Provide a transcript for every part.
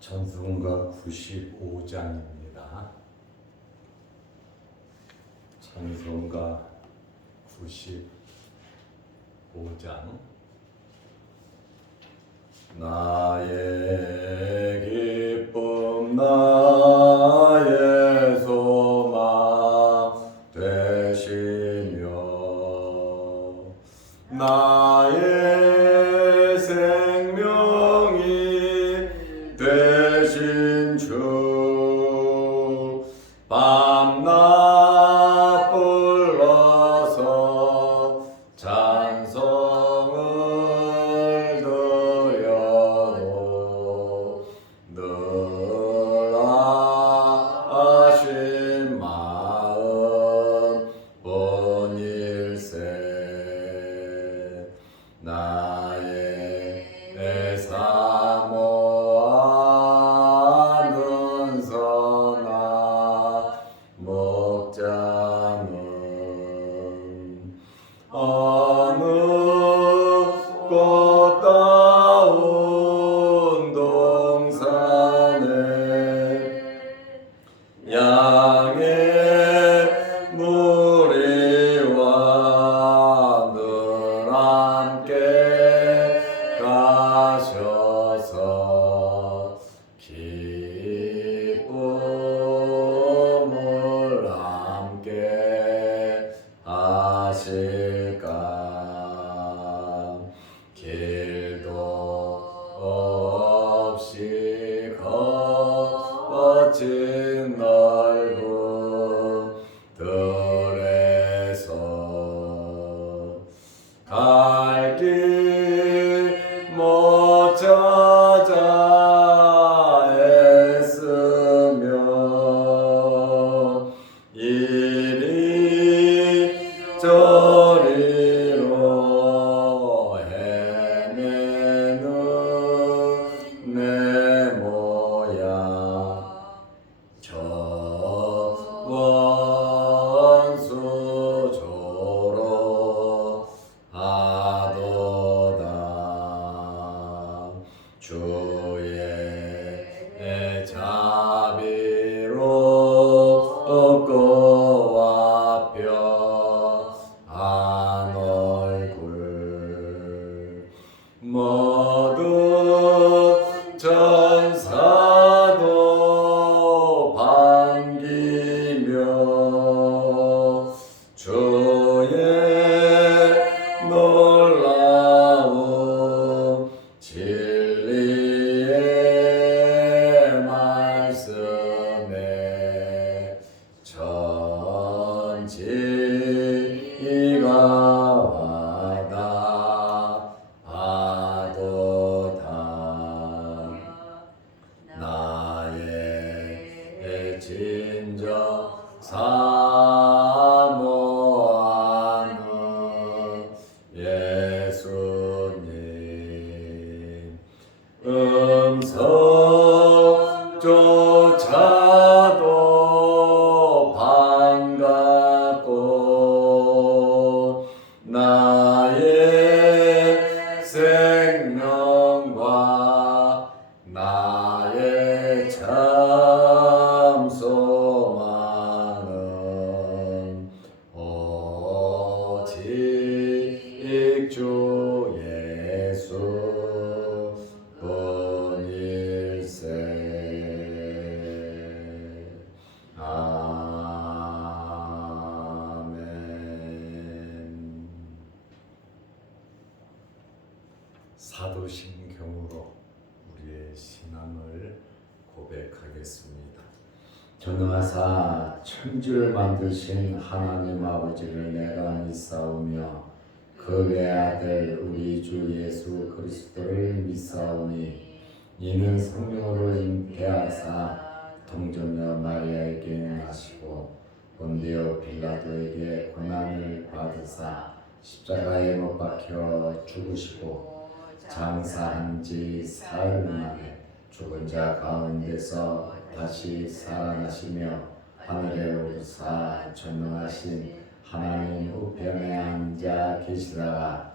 찬송가 95장입니다. 찬송가 95장. 나의 기쁨 나의 소망 되시며 나의 생명이 되신 주 밤낮 불러서 찬송을 드려도 늘 아신 마음 뿐일세. 나의 사모하는 선한 목자는 어느 꽃다운 동산에 양의 무리와 늘 함께 가셔서 기쁨을 함께 하실까. 길도 없이 거친 넓은 들에서 갈 길 못 찾아 애쓰며 이리저리로 헤매는 내 모양 저 원수조로 하도다. 주의 자비로 와펴한 얼굴 모든 천사도 반기며 주의 놀라운 진리의 말씀에 천지가 와닿아도다. 나의 진정 사모하는 예수님 음성조차도 반갑고 나의 생명과 나의 참 소망은 오직 주 예수 뿐일세. 아멘. 사도신경으로 우리의 신앙을 고백하겠습니다. 전능하사 천지를 만드신 하나님 아버지를 내가 믿사오며 그 외아들 우리 주 예수 그리스도를 믿사오니 이는 성령으로 잉태하사 동정녀 마리아에게 나시고 본디오 빌라도에게 고난을 받으사 십자가에 못 박혀 죽으시고 장사한 지 사흘 만에 죽은 자 가운데서 다시 살아나시며 하늘에 오르사 전능하신 하나님 우편에 앉아 계시다가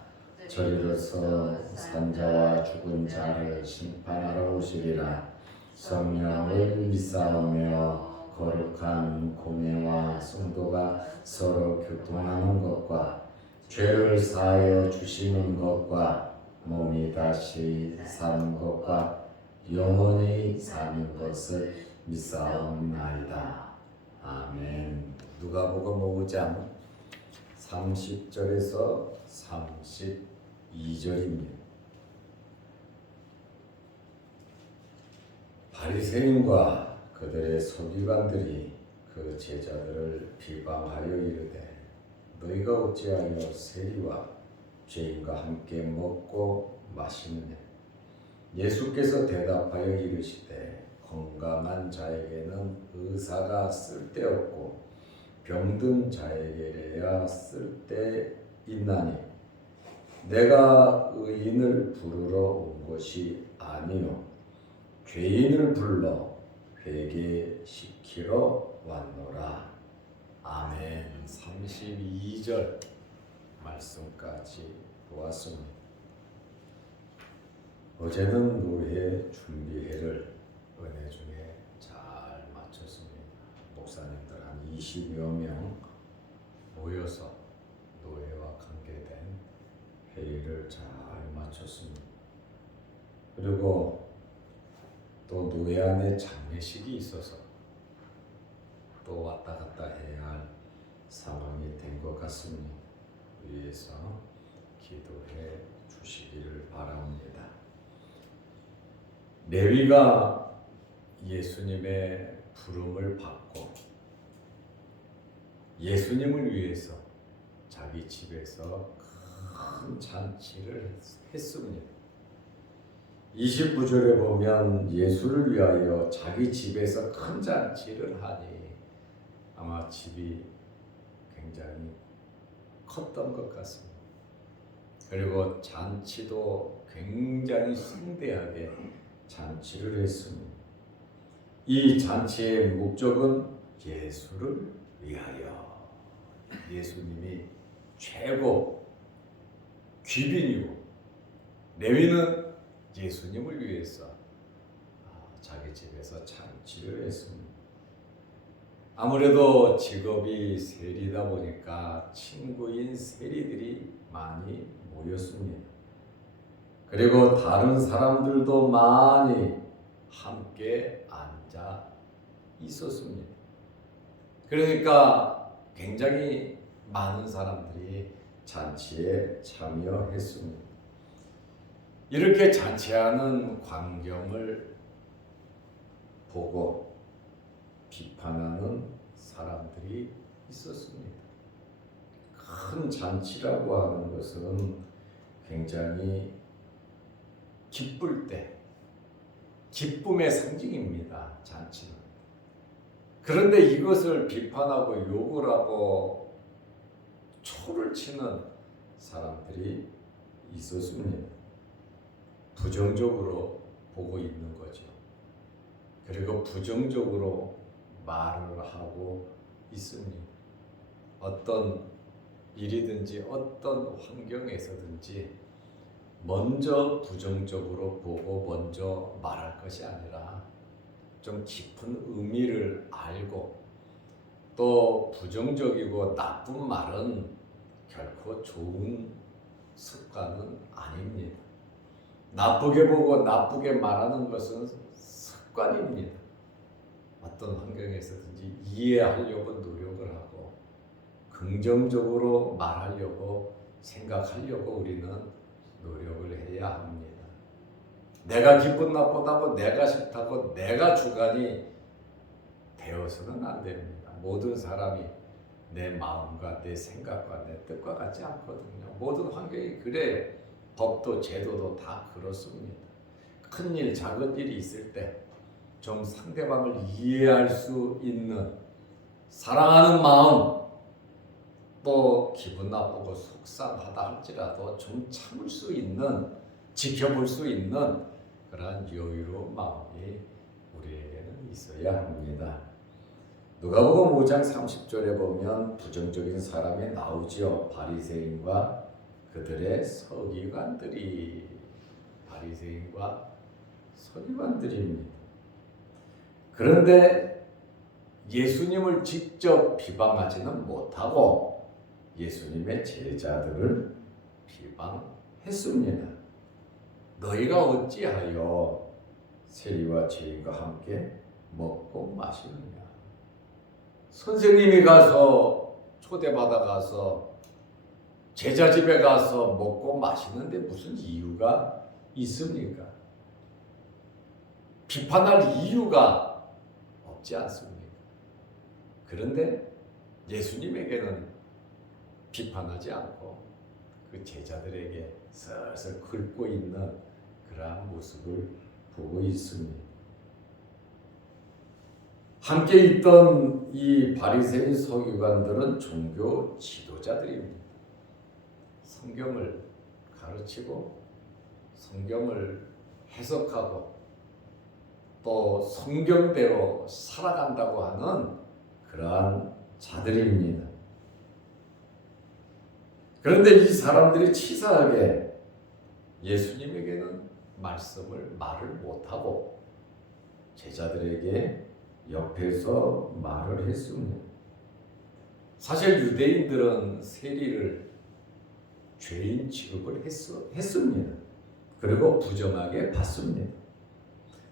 저리로서 산자와 죽은 자를 심판하러 오시리라. 성령을 믿사오며 거룩한 공예와 성도가 서로 교통하는 것과 죄를 사하여 주시는 것과 몸이 다시 사는 것과 영원히 사는 것을 믿사옵나이다. 아멘. 누가복음 5장 30절에서 32절입니다. 바리새인과 그들의 서기관들이 그 제자들을 비방하여 이르되 너희가 어찌하여 세리와 죄인과 함께 먹고 마시느냐. 예수께서 대답하여 이르시되 건강한 자에게는 의사가 쓸데없고 병든 자에게야 쓸데있나니 내가 의인을 부르러 온 것이 아니요 죄인을 불러 회개시키러 왔노라. 아멘. 32절 말씀까지 보았습니다. 어제는 노회 준비회를 은혜 중에 잘 마쳤습니다. 목사님들 한 20여 명 모여서 노회와 관계된 회의를 잘 마쳤습니다. 그리고 또 노회 안에 장례식이 있어서 또 왔다 갔다 해야 할 상황이 된 것 같습니다. 위에서 기도해 주시기를 바랍니다. 레위가 예수님의 부름을 받고 예수님을 위해서 자기 집에서 큰 잔치를 했습니다. 29절에 보면 예수를 위하여 자기 집에서 큰 잔치를 하니 아마 집이 굉장히 컸던 것 같습니다. 그리고 잔치도 굉장히 성대하게 잔치를 했습니다. 이 잔치의 목적은 예수를 위하여. 예수님이 최고 귀빈이고 레위는 예수님을 위해서 자기 집에서 잔치를 했습니다. 아무래도 직업이 세리다 보니까 친구인 세리들이 많이 모였습니다. 그리고 다른 사람들도 많이 함께 앉아 있었습니다. 그러니까 굉장히 많은 사람들이 잔치에 참여했습니다. 이렇게 잔치하는 광경을 보고 비판하는 사람들이 있었습니다. 큰 잔치라고 하는 것은 굉장히 기쁠 때, 기쁨의 상징입니다. 잔치는. 그런데 이것을 비판하고 욕을 하고 초를 치는 사람들이 있었습니다. 부정적으로 보고 있는 거죠. 그리고 부정적으로 말을 하고 있습니다. 어떤 일이든지 어떤 환경에서든지 먼저 부정적으로 보고 먼저 말할 것이 아니라 좀 깊은 의미를 알고 또 부정적이고 나쁜 말은 결코 좋은 습관은 아닙니다. 나쁘게 보고 나쁘게 말하는 것은 습관입니다. 어떤 환경에서든지 이해하려고 노력을 하고 긍정적으로 말하려고 생각하려고 우리는 노력을 해야 합니다. 내가 기분 나쁘다고 내가 싫다고 내가 주관이 되어서는 안 됩니다. 모든 사람이 내 마음과 내 생각과 내 뜻과 같지 않거든요. 모든 환경이 그래요. 법도 제도도 다 그렇습니다. 큰일 작은 일이 있을 때 좀 상대방을 이해할 수 있는 사랑하는 마음, 또 기분 나쁘고 속상하다 할지라도 좀 참을 수 있는, 지켜볼 수 있는 그러한 여유로운 마음이 우리에게는 있어야 합니다. 누가복음 5장 30절에 보면 부정적인 사람이 나오지요. 바리새인과 그들의 서기관들이, 바리새인과 서기관들입니다. 그런데 예수님을 직접 비방하지는 못하고 예수님의 제자들을 비방했습니다. 너희가 어찌하여 세리와 죄인과 함께 먹고 마시느냐. 선생님이 가서 초대받아 가서 제자 집에 가서 먹고 마시는데 무슨 이유가 있습니까? 비판할 이유가 없지 않습니까? 그런데 예수님에게는 비판하지 않고 그 제자들에게 슬슬 긁고 있는 그러한 모습을 보고 있습니다. 함께 있던 이 바리새인 서기관들은 종교 지도자들입니다. 성경을 가르치고 성경을 해석하고 또 성경대로 살아간다고 하는 그러한 자들입니다. 그런데 이 사람들이 치사하게 예수님에게는 말을 못하고 제자들에게 옆에서 말을 했습니다. 사실 유대인들은 세리를 죄인 취급을 했습니다. 그리고 부정하게 봤습니다.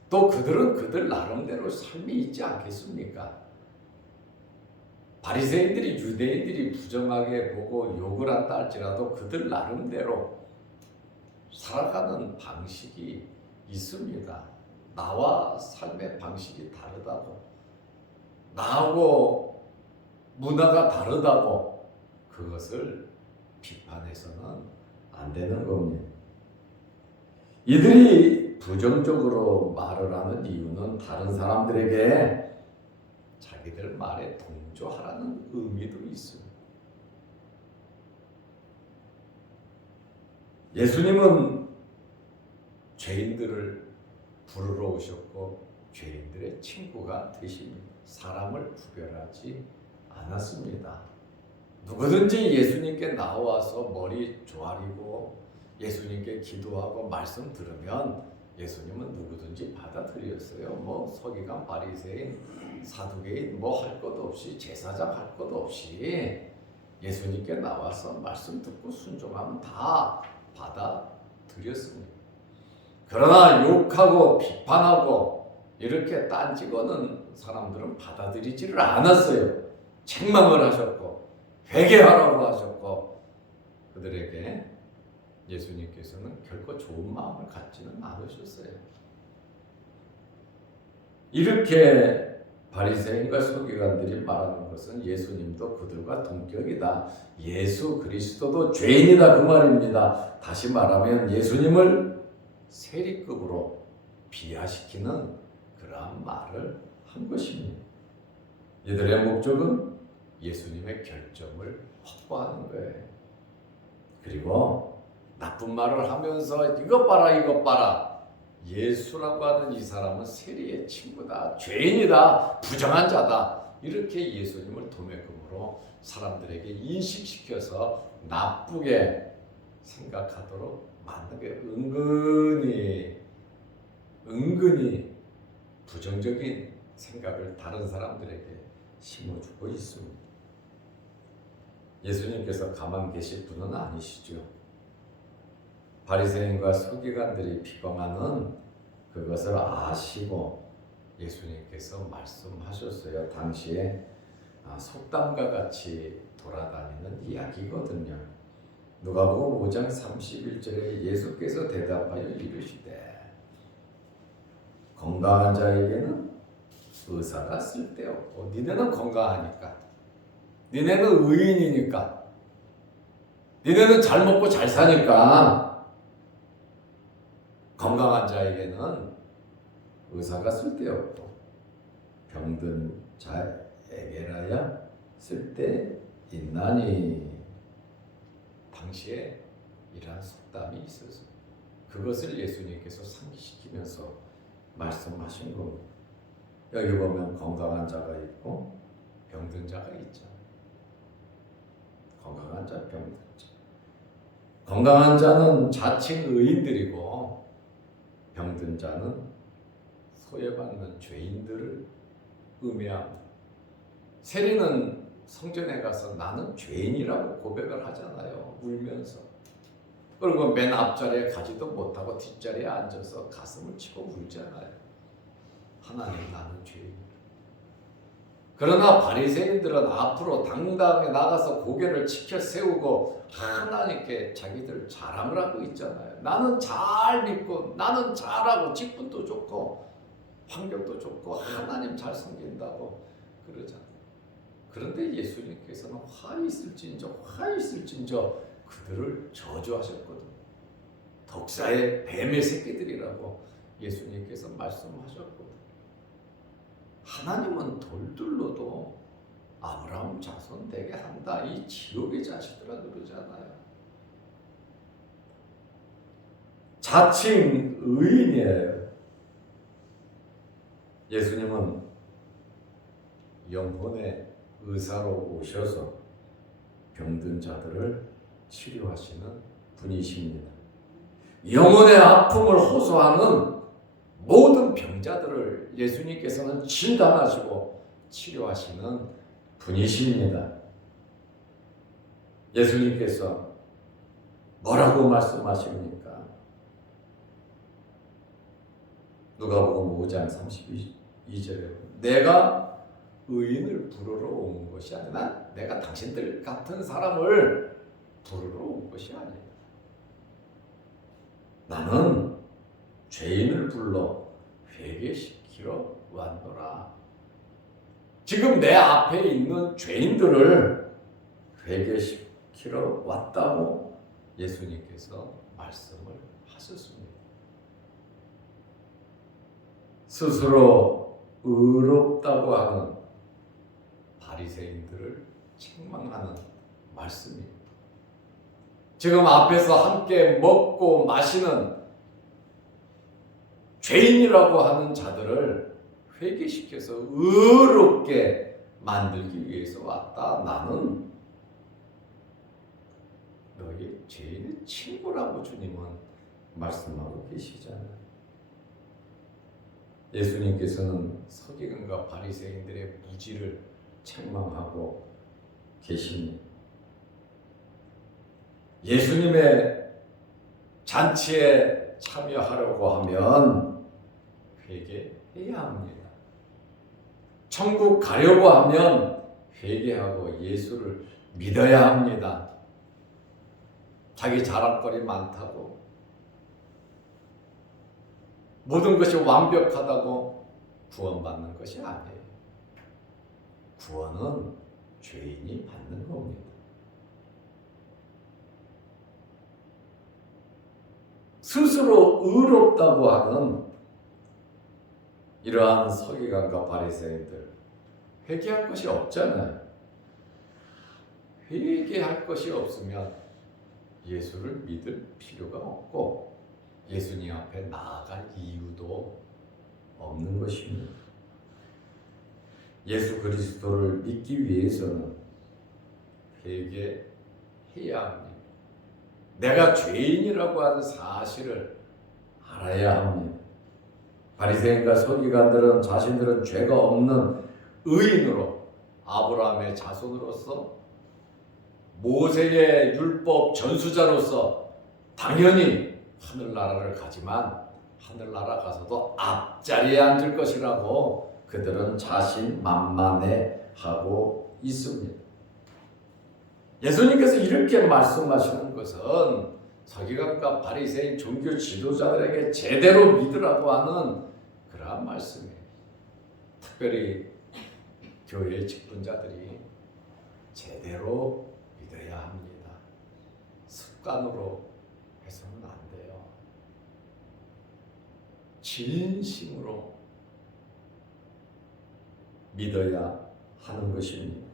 또 그들은 그들 나름대로 삶이 있지 않겠습니까? 바리새인들이 유대인들이 부정하게 보고 욕을 한다 할지라도 그들 나름대로 살아가는 방식이 있습니다. 나와 삶의 방식이 다르다고, 나하고 문화가 다르다고 그것을 비판해서는 안 되는 겁니다. 이들이 부정적으로 말을 하는 이유는 다른 사람들에게 자기들 말에 동조하라는 의미도 있습니다. 예수님은 죄인들을 부르러 오셨고 죄인들의 친구가 되십니다. 사람을 구별하지 않았습니다. 누구든지 예수님께 나와서 머리 조아리고 예수님께 기도하고 말씀 들으면 예수님은 누구든지 받아들였어요. 뭐 서기관, 바리새인, 사두개인 뭐 할 것 없이 제사장 할 것 없이 예수님께 나와서 말씀 듣고 순종하면 다 받아들였습니다. 그러나 욕하고 비판하고 이렇게 딴지거는 사람들은 받아들이지를 않았어요. 책망을 하셨고 회개하라고 하셨고 그들에게 예수님께서는 결코 좋은 마음을 갖지는 않으셨어요. 이렇게 바리새인과 서기관들이 말하는 것은 예수님도 그들과 동격이다. 예수 그리스도도 죄인이다 그 말입니다. 다시 말하면 예수님을 세리급으로 비하시키는 그러한 말을 한 것입니다. 이들의 목적은 예수님의 결점을 확보하는 거예요. 그리고 나쁜 말을 하면서 이것 봐라 이것 봐라. 예수라고 하는 이 사람은 세리의 친구다. 죄인이다. 부정한 자다. 이렇게 예수님을 도매금으로 사람들에게 인식시켜서 나쁘게 생각하도록 만든 게 은근히 부정적인 생각을 다른 사람들에게 심어주고 있습니다. 예수님께서 가만 계실 분은 아니시죠. 바리새인과 서기관들이 비방하는 그것을 아시고 예수님께서 말씀하셨어요. 당시에 속담과 같이 돌아다니는 이야기거든요. 누가복음 5장 31절에 예수께서 대답하여 이르시되 건강한 자에게는 의사가 쓸데없고 니네는 건강하니까 니네는 의인이니까 니네는 잘 먹고 잘 사니까 건강한 자에게는 의사가 쓸데없고 병든 자에게라야 쓸데있나니. 당시에 이러한 속담이 있어서 그것을 예수님께서 상기시키면서 말씀하신 겁니다. 여기 보면 건강한 자가 있고 병든 자가 있잖아요. 건강한 자, 병든 자. 건강한 자는 자칭 의인들이고 병든 자는 소외받는 죄인들을 의미합니다. 세리는 성전에 가서 나는 죄인이라고 고백을 하잖아요. 울면서. 그리고 맨 앞자리에 가지도 못하고 뒷자리에 앉아서 가슴을 치고 울잖아요. 하나님, 나는 죄인. 그러나 바리새인들은 앞으로 당당하게 나가서 고개를 치켜 세우고 하나님께 자기들 자랑을 하고 있잖아요. 나는 잘 믿고, 나는 잘하고, 직분도 좋고, 환경도 좋고, 하나님 잘 섬긴다고 그러잖아요. 그런데 예수님께서는 화 있을진저 그들을 저주하셨거든요. 독사의 뱀의 새끼들이라고 예수님께서 말씀하셨거든요. 하나님은 돌들로도 아브라함 자손 되게 한다. 이 지옥의 자식들아 그러잖아요. 자칭 의인이에요. 예수님은 영혼의 의사로 오셔서 병든 자들을 치료하시는 분이십니다. 영혼의 아픔을 호소하는 모든 병자들을 예수님께서는 진단하시고 치료하시는 분이십니다. 예수님께서 뭐라고 말씀하십니까? 누가복음 5장 32절에 내가 의인을 부르러 온 것이 아니라 내가 당신들 같은 사람을 부르러 온 것이 아니다. 나는 죄인을 불러 회개시키러 왔노라. 지금 내 앞에 있는 죄인들을 회개시키러 왔다고 예수님께서 말씀을 하셨습니다. 스스로 의롭다고 하는 바리새인들을 책망하는 말씀입니다. 지금 앞에서 함께 먹고 마시는 죄인이라고 하는 자들을 회개시켜서 의롭게 만들기 위해서 왔다. 나는 너희 죄인의 친구라고 주님은 말씀하고 계시잖아요. 예수님께서는 서기관과 바리새인들의 무지를 책망하고 계십니다. 예수님의 잔치에 참여하려고 하면 회개해야 합니다. 천국 가려고 하면 회개하고 예수를 믿어야 합니다. 자기 자랑거리 많다고 모든 것이 완벽하다고 구원받는 것이 아니에요. 구원은 죄인이 받는 겁니다. 스스로 의롭다고 하는 이러한 서기관과 바리새인들 회개할 것이 없잖아요. 회개할 것이 없으면 예수를 믿을 필요가 없고 예수님 앞에 나아갈 이유도 없는 것입니다. 예수 그리스도를 믿기 위해서는 회개해야 합니다. 내가 죄인이라고 하는 사실을 알아야 합니다. 바리새인과 서기관들은 자신들은 죄가 없는 의인으로 아브라함의 자손으로서 모세의 율법 전수자로서 당연히 하늘나라를 가지만 하늘나라 가서도 앞자리에 앉을 것이라고 그들은 자신만만해하고 있습니다. 예수님께서 이렇게 말씀하시는 것은 서기관과 바리새인 종교 지도자들에게 제대로 믿으라고 하는 그러한 말씀이에요. 특별히 교회의 직분자들이 제대로 믿어야 합니다. 습관으로 해서는 안 돼요. 진심으로 믿어야 하는 것입니다.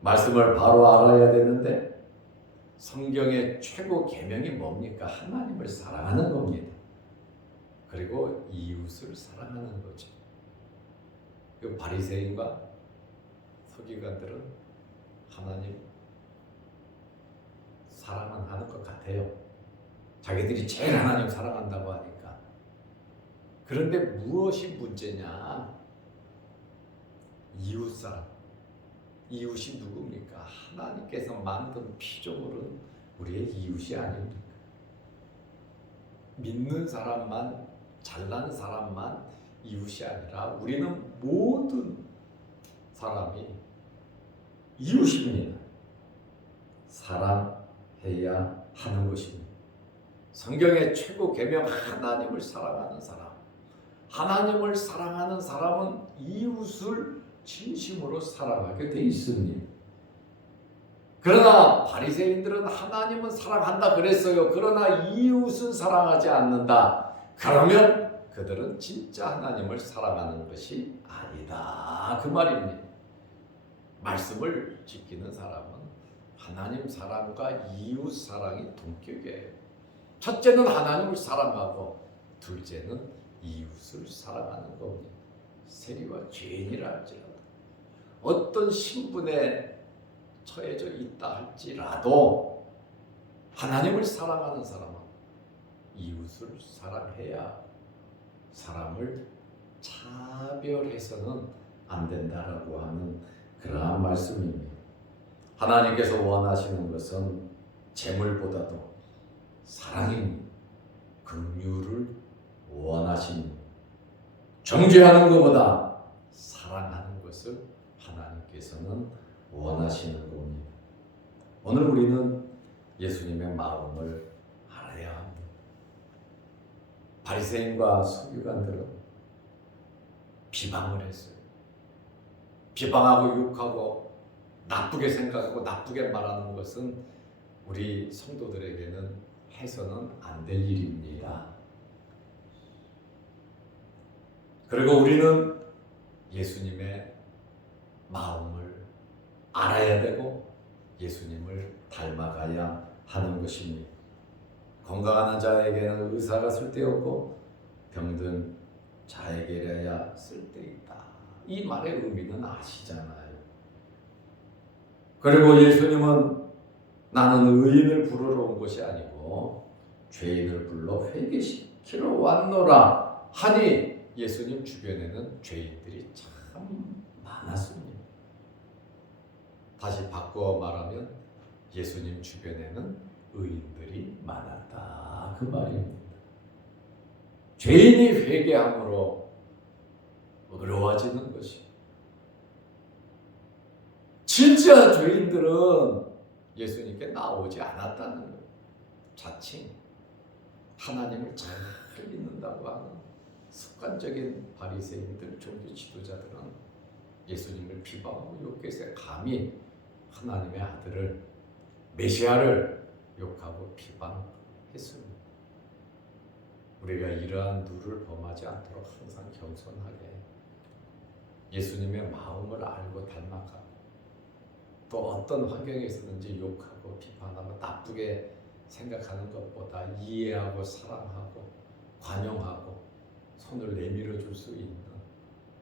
말씀을 바로 알아야 되는데 성경의 최고 계명이 뭡니까? 하나님을 사랑하는 겁니다. 그리고 이웃을 사랑하는 거죠. 그 바리새인과 서기관들은 하나님 사랑은 하는 것 같아요. 자기들이 제일 하나님 사랑한다고 하니까. 그런데 무엇이 문제냐? 이웃사람. 이웃이 누굽니까? 하나님께서 만든 피조물은 우리의 이웃이 아닙니까? 믿는 사람만, 잘난 사람만 이웃이 아니라 우리는 모든 사람이 이웃입니다. 사랑해야 하는 것입니다. 성경의 최고 계명, 하나님을 사랑하는 사람. 하나님을 사랑하는 사람은 이웃을 진심으로 사랑하게 돼 있습니다. 그러나 바리새인들은 하나님은 사랑한다 그랬어요. 그러나 이웃은 사랑하지 않는다. 그러면 그들은 진짜 하나님을 사랑하는 것이 아니다. 그 말입니다. 말씀을 지키는 사람은 하나님 사랑과 이웃 사랑이 동격이에요. 첫째는 하나님을 사랑하고 둘째는 이웃을 사랑하는 겁니다. 세리와 죄인이라 할지라도 어떤 신분에 처해져 있다 할지라도 하나님을 사랑하는 사람은 이웃을 사랑해야 사람을 차별해서는 안 된다라고 하는 그러한 말씀입니다. 하나님께서 원하시는 것은 재물보다도 사랑입니다. 긍휼을 원하십니다. 정죄하는 것보다 사랑하는 것을 하나님께서는 원하시는 겁니다. 오늘 우리는 예수님의 마음을 알아야 합니다. 바리새인과 서기관들은 비방을 했어요. 비방하고 욕하고 나쁘게 생각하고 나쁘게 말하는 것은 우리 성도들에게는 해서는 안 될 일입니다. 그리고 우리는 예수님의 마음을 알아야 되고 예수님을 닮아가야 하는 것입니다. 건강한 자에게는 의사가 쓸데없고 병든 자에게야 쓸데있다. 이 말의 의미는 아시잖아요. 그리고 예수님은 나는 의인을 부르러 온 것이 아니고 죄인을 불러 회개시키러 왔노라 하니 예수님 주변에는 죄인들이 참 많았습니다. 다시 바꾸어 말하면 예수님 주변에는 의인들이 많았다. 그 말입니다. 죄인이 회개함으로 어려워지는 것이. 진짜 죄인들은 예수님께 나오지 않았다는 거예요. 자칭 하나님을 잘 믿는다고 하는 습관적인 바리새인들, 종교 지도자들은 예수님을 비방하고 욕해서 감히 하나님의 아들을, 메시아를 욕하고 비방했습니다. 우리가 이러한 누를 범하지 않도록 항상 겸손하게 예수님의 마음을 알고 닮아가고 또 어떤 환경에 있었는지 욕하고 비판하고 나쁘게 생각하는 것보다 이해하고 사랑하고 관용하고 손을 내밀어 줄 수 있는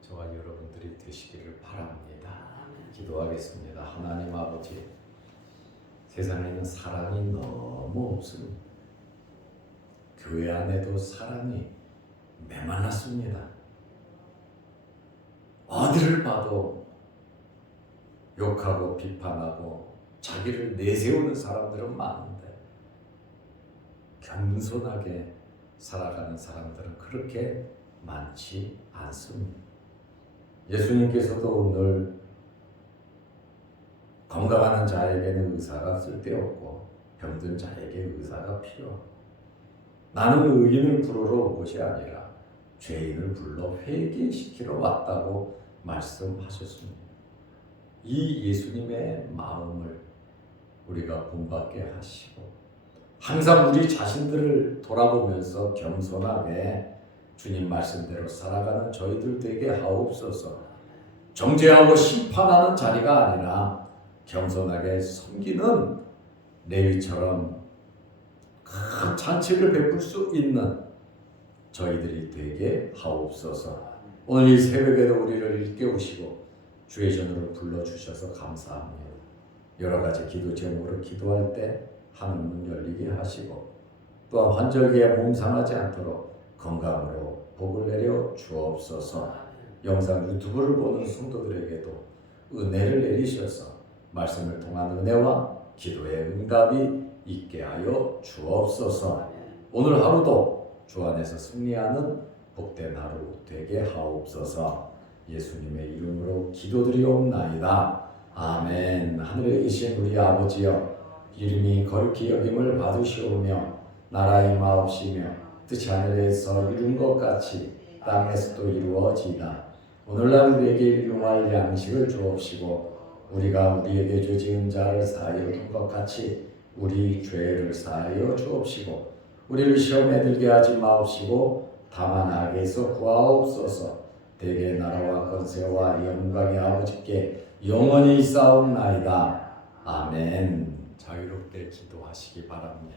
저와 여러분들이 되시기를 바랍니다. 기도하겠습니다. 하나님 아버지, 세상에는 사랑이 너무 없습니다. 교회 안에도 사랑이 메말랐습니다. 어디를 봐도 욕하고 비판하고 자기를 내세우는 사람들은 많은데 겸손하게 살아가는 사람들은 그렇게 많지 않습니다. 예수님께서도 오늘 건강한 자에게는 의사가 쓸데없고 병든 자에게 의사가 필요하고 나는 의인을 부르러 온 것이 아니라 죄인을 불러 회개시키러 왔다고 말씀하셨습니다. 이 예수님의 마음을 우리가 본받게 하시고 항상 우리 자신들을 돌아보면서 겸손하게 주님 말씀대로 살아가는 저희들 되게 하옵소서. 정죄하고 심판하는 자리가 아니라 겸손하게 섬기는 레위처럼 큰 잔치를 베풀 수 있는 저희들이 되게 하옵소서. 오늘 이 새벽에도 우리를 일깨우시고 주의 전으로 불러주셔서 감사합니다. 여러 가지 기도 제목으로 기도할 때 하늘 문 열리게 하시고 또한 환절기에 몸 상하지 않도록 건강으로 복을 내려 주옵소서. 영상 유튜브를 보는 성도들에게도 은혜를 내리셔서 말씀을 통한 은혜와 기도의 응답이 있게 하여 주옵소서. 오늘 하루도 주 안에서 승리하는 복된 하루 되게 하옵소서. 예수님의 이름으로 기도드리옵나이다. 아멘. 하늘에 계신 우리 아버지여, 이름이 거룩히 여김을 받으시오며 나라 임하옵시며 뜻이 하늘에서 이룬 것 같이 땅에서도 이루어지이다. 오늘날 우리에게 일용할 양식을 주옵시고 우리가 우리에게 죄 지은 자를 사하여 준 것 같이 우리 죄를 사하여 주옵시고 우리를 시험에 들게 하지 마옵시고 다만 악에서 구하옵소서. 대개 나라와 권세와 영광의 아버지께 영원히 있사옵나이다. 아멘. 자유롭게 기도하시기 바랍니다.